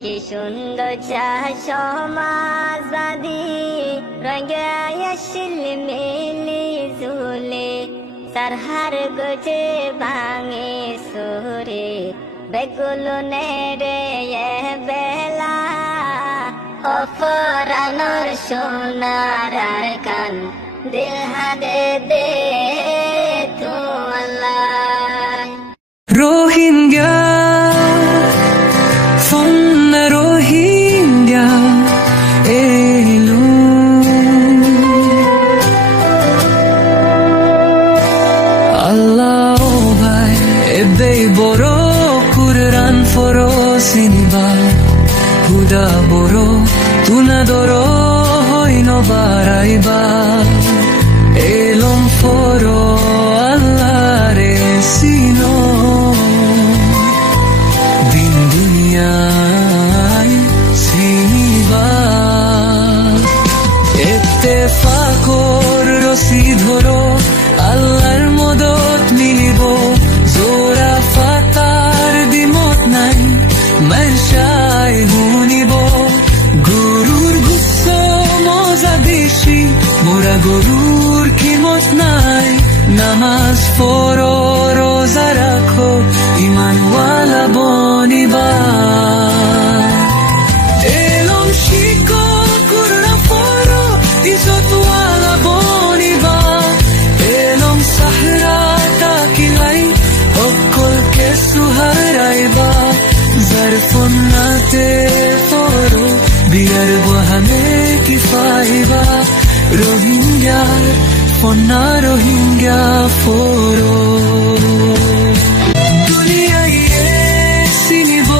কি সুন্দর চা সমাজবাদী রঙায়াশিল মেলি ঝুলে সারহার গজে ভাঙে সুরে বেগুলো নেড়ে বেলা অফরানোর সোনার কান দিল হাদে দে তু আল্লাহ রোহিঙ্গা রোহিঙ্গা এলো আল্লাহ ভাই এবে বড় কুরআন ফরো সিনবা হুদা বড় তুনা দরো হইন বারাইবা এলম ফরো আল্লাহ রে সিনো দিন দুনিয়া ফাকর রসি ধরো আল্লাহর মদত মিলিব জোড়া ফাতার দিমত নাই মনসাই হুনিব গরুর গুচ্ছ মজা বেশি মোরা গরুর কিমত নাই নামাজ পড়ো রোজা রাখো ইমানওয়ালা বনিবা ফোনাতে ফরো বিয়ার বহামে কি ফাইবা রোহিঙ্গা ফোনা রোহিঙ্গা ফরো দুনিয়ায় চিনিব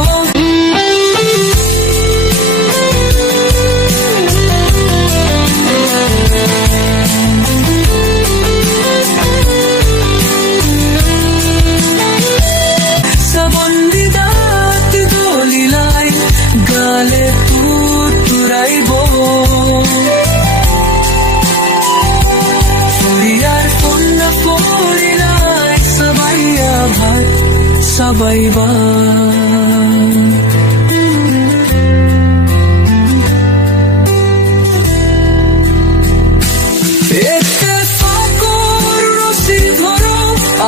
গালে তুরাইব ফুরিয়ার ফোনা ফরিলাই সবাইয়া ভাই সবাইবা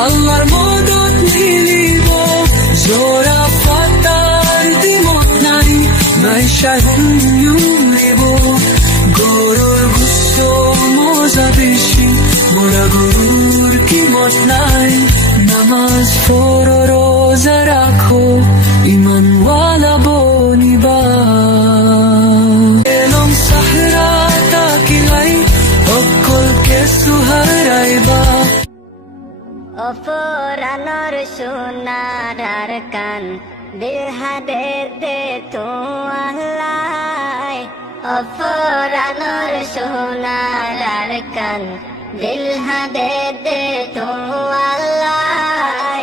আল্লাহর মদত মিলিব জোড়া ফাতার দিমত নাই নাই শাহিব গরুর গুচ্ছ মজা বেশি মোরা গরুর কিমত নাই নামাজ পড়ো রোজা রাখো ইমানওয়ালা বনিবা এলম সাহরা তাকিলাই অকলকে সুহারাইবা অফরানোর সোনার কান দিল হাদে দে তো আল্লাহ অফরানোর সোনার কান দিল হাদে দে তো আল্লাহ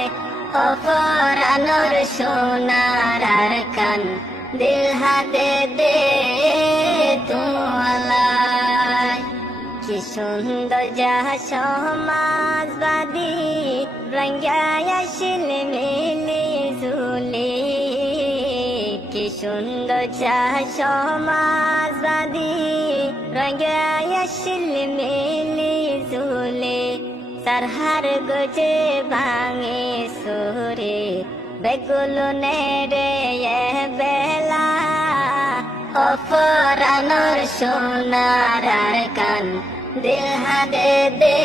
অফরানোর সোনার কান দিল হাদে দে তো আল্লাহ কি সুন্দর যা সমাজবাদী রঙায়াশিল মেলি ঝুলে কি সুন্দর যা সমাজবাদী রঙায়াশিল মেলি ঝুলে সারহার গজে ভাঙে সুরে বেগুলো নেড়ে বেলা অফরানোর সোনার কান দিল হাদে দে